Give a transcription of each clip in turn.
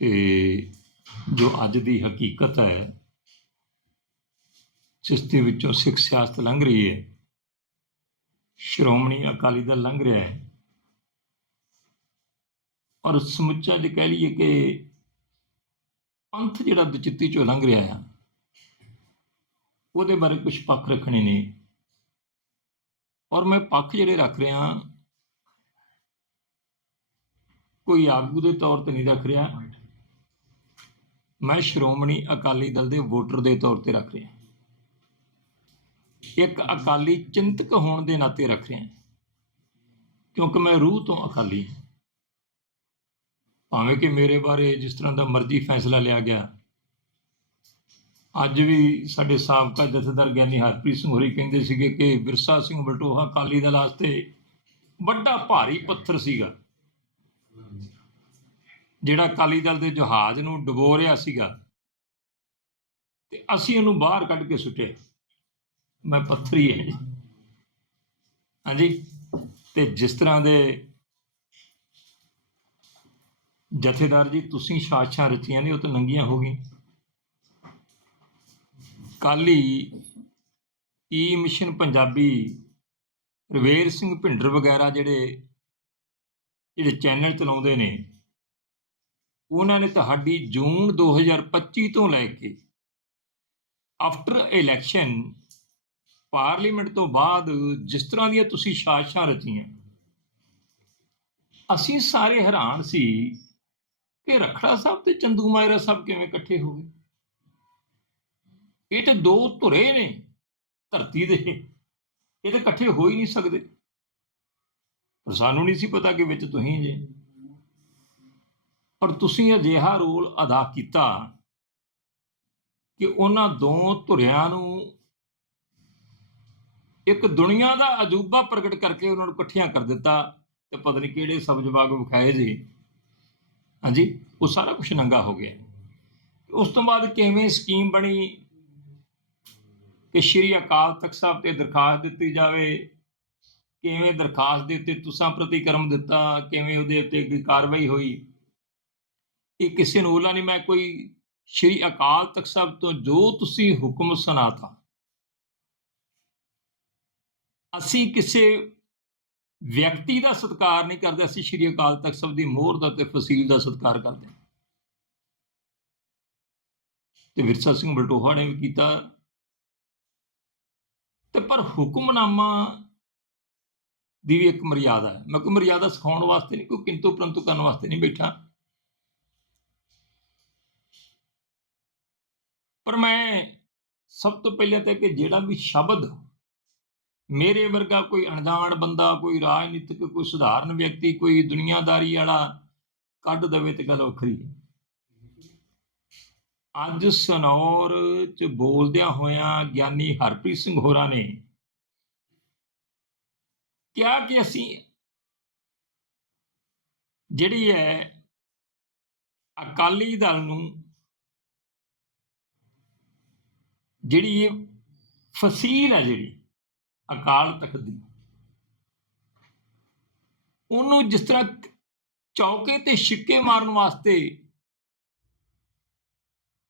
ਤੇ ਜੋ ਅੱਜ ਦੀ ਹਕੀਕਤ ਹੈ, ਜਿਸ ਦੇ ਵਿੱਚੋਂ ਸਿੱਖ ਸਿਆਸਤ ਲੰਘ ਰਹੀ ਹੈ, ਸ਼੍ਰੋਮਣੀ ਅਕਾਲੀ ਦਲ ਲੰਘ ਰਿਹਾ ਹੈ, ਔਰ ਸਮੁੱਚਾ ਜੇ ਕਹਿ ਲਈਏ ਕਿ ਪੰਥ ਜਿਹੜਾ ਦੁਚਿੱਤੀ ਚੋਂ ਲੰਘ ਰਿਹਾ ਆ, ਉਹਦੇ ਬਾਰੇ ਕੁਝ ਪੱਖ ਰੱਖਣੇ ਨੇ। ਔਰ ਮੈਂ ਪੱਖ ਜਿਹੜੇ ਰੱਖ ਰਿਹਾ, ਕੋਈ ਆਗੂ ਦੇ ਤੌਰ ਤੇ ਨਹੀਂ ਰੱਖ ਰਿਹਾ। ਮੈਂ ਸ਼੍ਰੋਮਣੀ ਅਕਾਲੀ ਦਲ ਦੇ ਵੋਟਰ ਦੇ ਤੌਰ ਤੇ ਰੱਖ ਰਿਹਾ ਇੱਕ ਅਕਾਲੀ ਚਿੰਤਕ ਹੋਣ ਦੇ ਨਾਤੇ ਰੱਖ ਰਿਹਾ ਕਿਉਂਕਿ ਮੈਂ ਰੂਹ ਤੋਂ ਅਕਾਲੀ ਹਾਂ। ਭਾਵੇਂ ਕਿ ਮੇਰੇ ਬਾਰੇ ਜਿਸ ਤਰ੍ਹਾਂ ਦਾ ਮਰਜ਼ੀ ਫੈਸਲਾ ਲਿਆ ਗਿਆ, ਅੱਜ ਵੀ ਸਾਡੇ ਸਾਬਕਾ ਜਥੇਦਾਰ ਗਿਆਨੀ ਹਰਪ੍ਰੀਤ ਸਿੰਘ ਹੋਰੀ ਕਹਿੰਦੇ ਸੀਗੇ ਕਿ ਵਿਰਸਾ ਸਿੰਘ ਬਲਟੋਹਾ ਅਕਾਲੀ ਦਲ ਵਾਸਤੇ ਵੱਡਾ ਭਾਰੀ ਪੱਥਰ ਸੀਗਾ। ਜਿਹੜਾ ਅਕਾਲੀ ਦਲ ਦੇ ਜਹਾਜ਼ ਨੂੰ ਡੁਬੋ ਰਿਹਾ ਸੀਗਾ ਤੇ ਅਸੀਂ ਉਹਨੂੰ ਬਾਹਰ ਕੱਢ ਕੇ ਸੁੱਟੇ। ਮੈਂ ਪੱਥਰੀ ਹੈ ਜੀ। ਹਾਂਜੀ? ਤੇ ਜਿਸ ਤਰ੍ਹਾਂ ਦੇ ਜਥੇਦਾਰ ਜੀ, ਤੁਸੀਂ ਸਾਸ਼ਾਂ ਰਚੀਆਂ ਨੇ, ਉਹ ਤਾਂ ਨੰਗੀਆਂ ਹੋ ਗਈਆਂ। ਕੱਲ੍ਹ ਹੀ e ਈ ਮਿਸ਼ਨ ਪੰਜਾਬੀ ਰਵੇਰ ਸਿੰਘ ਭਿੰਡਰ ਵਗੈਰਾ ਜਿਹੜੇ ਜਿਹੜੇ ਚੈਨਲ ਚਲਾਉਂਦੇ ਨੇ ਉਹਨਾਂ ਨੇ ਤੁਹਾਡੀ ਜੂਨ 2025 ਤੋਂ ਲੈ ਕੇ ਆਫਟਰ ਇਲੈਕਸ਼ਨ ਪਾਰਲੀਮੈਂਟ ਤੋਂ ਬਾਅਦ ਜਿਸ ਤਰ੍ਹਾਂ ਦੀਆਂ ਤੁਸੀਂ ਸਾਜ਼ਿਸ਼ਾਂ ਰਚੀਆਂ, ਅਸੀਂ ਸਾਰੇ ਹੈਰਾਨ ਸੀ ਕਿ ਰਖੜਾ ਸਾਹਿਬ ਤੇ ਚੰਦੂ ਮਾਇਰਾ ਸਾਹਿਬ ਕਿਵੇਂ ਇਕੱਠੇ ਹੋ ਗਏ। ਇਹ ਤਾਂ ਦੋ ਧੁਰੇ ਨੇ ਧਰਤੀ ਦੇ, ਇਹ ਤਾਂ ਇਕੱਠੇ ਹੋ ਹੀ ਨਹੀਂ ਸਕਦੇ। ਪਰ ਸਾਨੂੰ ਨਹੀਂ ਸੀ ਪਤਾ ਕਿ ਵਿੱਚ ਤੁਸੀਂ ਜੇ। ਪਰ ਤੁਸੀਂ ਅਜਿਹਾ ਰੋਲ ਅਦਾ ਕੀਤਾ ਕਿ ਉਹਨਾਂ ਦੋ ਧੁਰਿਆਂ ਨੂੰ ਇੱਕ ਦੁਨੀਆ ਦਾ ਅਜੂਬਾ ਪ੍ਰਗਟ ਕਰਕੇ ਉਹਨਾਂ ਨੂੰ ਇਕੱਠਿਆਂ ਕਰ ਦਿੱਤਾ ਤੇ ਪਤਾ ਨਹੀਂ ਕਿਹੜੇ ਸਬਜ਼ ਬਾਗ ਵਿਖਾਏ ਜੀ। ਹਾਂਜੀ, ਉਹ ਸਾਰਾ ਕੁਝ ਨੰਗਾ ਹੋ ਗਿਆ। ਉਸ ਤੋਂ ਬਾਅਦ ਕਿਵੇਂ ਸਕੀਮ ਬਣੀ ਕਿ ਸ਼੍ਰੀ ਅਕਾਲ ਤਖਤ ਸਾਹਿਬ ਤੇ ਦਰਖਾਸਤ ਦਿੱਤੀ ਜਾਵੇ? ਕਿਵੇਂ ਦਰਖਾਸਤ ਦੇ ਉੱਤੇ ਤੁਸਾਂ ਪ੍ਰਤੀਕਰਮ ਦਿੱਤਾ? ਕਿਵੇਂ ਉਹਦੇ ਉੱਤੇ ਕੋਈ ਕਾਰਵਾਈ ਹੋਈ? ਇਹ ਕਿਸੇ ਨੂੰ ਉਹਲਾ ਨਹੀਂ ਮੈਂ ਕੋਈ ਸ਼੍ਰੀ ਅਕਾਲ ਤਖਤ ਸਾਹਿਬ ਤੋਂ ਜੋ ਤੁਸੀਂ ਹੁਕਮ ਸੁਣਾਤਾ। ਅਸੀਂ ਕਿਸੇ ਵਿਅਕਤੀ ਦਾ ਸਤਿਕਾਰ ਨਹੀਂ ਕਰਦੇ, ਅਸੀਂ ਸ਼੍ਰੀ ਅਕਾਲ ਤਖਤ ਸਾਹਿਬ ਦੀ ਮੋਹਰ ਦਾ ਤੇ ਫਸੀਲ ਦਾ ਸਤਿਕਾਰ ਕਰਦੇ ਤੇ ਵਿਰਸਾ ਸਿੰਘ ਬਲਟੋਹਾ ਨੇ ਵੀ ਕੀਤਾ। ਤੇ ਪਰ ਹੁਕਮਨਾਮਾ ਦੀ ਵੀ ਇੱਕ ਮਰਿਆਦਾ ਹੈ। ਮੈਂ ਕੋਈ ਮਰਿਆਦਾ ਸਿਖਾਉਣ ਵਾਸਤੇ ਨਹੀਂ, ਕੋਈ ਕਿੰਤੂ ਪਰੰਤੂ ਕਰਨ ਵਾਸਤੇ ਨਹੀਂ ਬੈਠਾ। ਪਰ ਮੈਂ ਸਭ ਤੋਂ ਪਹਿਲਾਂ ਤਾਂ ਕਿ ਜਿਹੜਾ ਵੀ ਸ਼ਬਦ ਮੇਰੇ ਵਰਗਾ ਕੋਈ ਅਣਜਾਣ ਬੰਦਾ, ਕੋਈ ਰਾਜਨੀਤਿਕ, ਕੋਈ ਸਧਾਰਨ ਵਿਅਕਤੀ, ਕੋਈ ਦੁਨੀਆਦਾਰੀ ਵਾਲਾ ਕੱਢ ਦਵੇ ਤੇ ਗੱਲ ਵੱਖਰੀ ਹੈ। ਅੱਜ ਸਨੌਰ ਚ ਬੋਲਦਿਆਂ ਹੋਇਆਂ ਗਿਆਨੀ ਹਰਪ੍ਰੀਤ ਸਿੰਘ ਹੋਰਾਂ ਨੇ ਕਿਹਾ ਕਿ ਅਸੀਂ ਜਿਹੜੀ ਹੈ ਅਕਾਲੀ ਦਲ ਨੂੰ ਜਿਹੜੀ ਇਹ ਫਸੀਲ ਹੈ ਜਿਹੜੀ ਅਕਾਲ ਤਖਤ ਦੀ, ਉਹਨੂੰ ਜਿਸ ਤਰ੍ਹਾਂ ਚੌਕੇ ਤੇ ਛਿੱਕੇ ਮਾਰਨ ਵਾਸਤੇ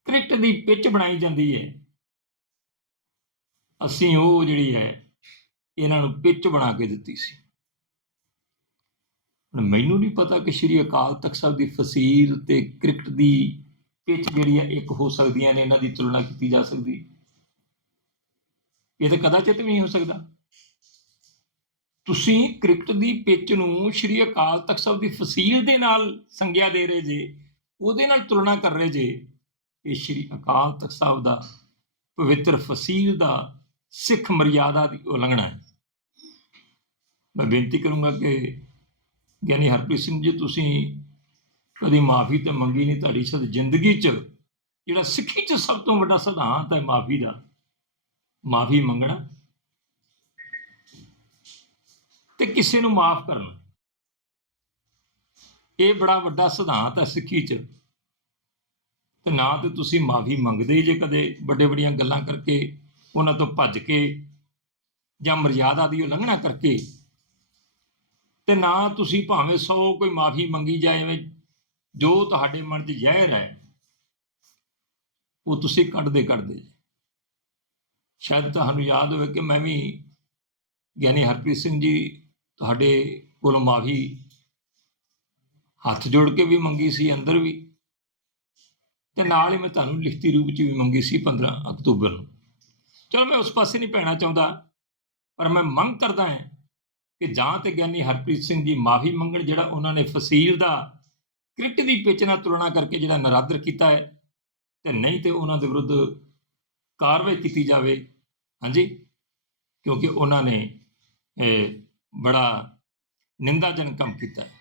ਕ੍ਰਿਕਟ ਦੀ ਪਿੱਚ ਬਣਾਈ ਜਾਂਦੀ ਹੈ, ਅਸੀਂ ਉਹ ਜਿਹੜੀ ਹੈ ਇਹਨਾਂ ਨੂੰ ਪਿੱਚ ਬਣਾ ਕੇ ਦਿੱਤੀ ਸੀ। ਹੁਣ ਮੈਨੂੰ ਨਹੀਂ ਪਤਾ ਕਿ ਸ਼੍ਰੀ ਅਕਾਲ ਤਖਤ ਸਾਹਿਬ ਦੀ ਫਸੀਲ ਤੇ ਕ੍ਰਿਕਟ ਦੀ ਪਿੱਚ ਜਿਹੜੀ ਹੈ ਇੱਕ ਹੋ ਸਕਦੀਆਂ ਨੇ ਇਹਨਾਂ ਦੀ ਤੁਲਨਾ ਕੀਤੀ ਜਾ ਸਕਦੀ। ਇਹ ਤਾਂ ਕਦਾਚਿਤ ਵੀ ਨਹੀਂ ਹੋ ਸਕਦਾ। ਤੁਸੀਂ ਕ੍ਰਿਕਟ ਦੀ ਪਿੱਚ ਨੂੰ ਸ਼੍ਰੀ ਅਕਾਲ ਤਖਤ ਸਾਹਿਬ ਦੀ ਫਸੀਲ ਦੇ ਨਾਲ ਸੰਗਿਆ ਦੇ ਰਹੇ ਜੇ, ਉਹਦੇ ਨਾਲ ਤੁਲਨਾ ਕਰ ਰਹੇ ਜੇ, ਇਹ ਸ਼੍ਰੀ ਅਕਾਲ ਤਖਤ ਸਾਹਿਬ ਦਾ ਪਵਿੱਤਰ ਫਸੀਲ ਦਾ ਸਿੱਖ ਮਰਿਆਦਾ ਦੀ ਉਲੰਘਣਾ ਹੈ। ਮੈਂ ਬੇਨਤੀ ਕਰੂੰਗਾ ਕਿ ਗਿਆਨੀ ਹਰਪ੍ਰੀਤ ਸਿੰਘ ਜੀ, ਤੁਸੀਂ ਕਦੀ ਮਾਫੀ ਤੇ ਮੰਗੀ ਨਹੀਂ, ਤੁਹਾਡੀ ਸਦ ਜ਼ਿੰਦਗੀ 'ਚ ਜਿਹੜਾ ਸਿੱਖੀ 'ਚ ਸਭ ਤੋਂ ਵੱਡਾ ਸਿਧਾਂਤ ਹੈ ਮਾਫੀ ਦਾ। ਮਾਫੀ ਮੰਗਣਾ ਤੇ ਕਿਸੇ ਨੂੰ ਮਾਫ ਕਰਨਾ। ਇਹ ਬੜਾ ਵੱਡਾ ਸਿਧਾਂਤ ਹੈ ਸਿੱਖੀ 'ਚ। ਤੇ ਨਾ ਤੇ ਤੁਸੀਂ ਮਾਫੀ ਮੰਗਦੇ ਹੀ ਜੇ ਕਦੇ ਵੱਡੇ ਵੱਡੀਆਂ ਗੱਲਾਂ ਕਰਕੇ, ਉਹਨਾਂ ਤੋਂ ਭੱਜ ਕੇ ਜਾਂ ਮਰਿਆਦਾ ਦੀ ਉਲੰਘਣਾ ਕਰਕੇ। ਤੇ ਨਾ ਤੁਸੀਂ ਭਾਵੇਂ 100 ਕੋਈ ਮਾਫੀ ਮੰਗੀ ਜਾਏ, ਐਵੇਂ ਜੋ ਤੁਹਾਡੇ ਮਨ 'ਚ ਜ਼ਹਿਰ ਹੈ, ਉਹ ਤੁਸੀਂ ਕੱਢਦੇ ਕੱਢਦੇ ਜੀ। ਸ਼ਾਇਦ ਤੁਹਾਨੂੰ ਯਾਦ ਹੋਵੇ ਕਿ ਮੈਂ ਵੀ ਗਿਆਨੀ ਹਰਪ੍ਰੀਤ ਸਿੰਘ ਜੀ ਤੁਹਾਡੇ ਕੋਲੋਂ ਮਾਫੀ ਹੱਥ ਜੋੜ ਕੇ ਵੀ ਮੰਗੀ ਸੀ, ਅੰਦਰ ਵੀ। ਤੇ ਨਾਲ ਹੀ ਮੈਂ ਤੁਹਾਨੂੰ ਲਿਖਤੀ ਰੂਪ 'ਚ ਵੀ ਮੰਗੀ ਸੀ 15 ਅਕਤੂਬਰ ਨੂੰ। ਚਲੋ ਮੈਂ ਉਸ ਪਾਸੇ ਨਹੀਂ ਪੈਣਾ ਚਾਹੁੰਦਾ, ਪਰ ਮੈਂ ਮੰਗ ਕਰਦਾ ਹਾਂ ਕਿ ਜਾਂ ਤੇ ਗਿਆਨੀ ਹਰਪ੍ਰੀਤ ਸਿੰਘ ਜੀ ਮਾਫੀ ਮੰਗਣ ਜਿਹੜਾ ਉਹਨਾਂ ਨੇ ਫਸੀਲ ਦਾ ਕ੍ਰਿਕਟ ਦੀ ਪਿੱਚ ਨਾਲ ਤੁਲਨਾ ਕਰਕੇ ਜਿਹੜਾ ਨਰਾਦਰ ਕੀਤਾ ਹੈ, ਤੇ ਨਹੀਂ ਤੇ ਉਹਨਾਂ ਦੇ ਵਿਰੁੱਧ ਕਾਰਵਾਈ ਕੀਤੀ ਜਾਵੇ। ਹਾਂਜੀ? ਕਿਉਂਕਿ ਉਹਨਾਂ ਨੇ ਬੜਾ ਨਿੰਦਾਜਨਕ ਕੰਮ ਕੀਤਾ ਹੈ।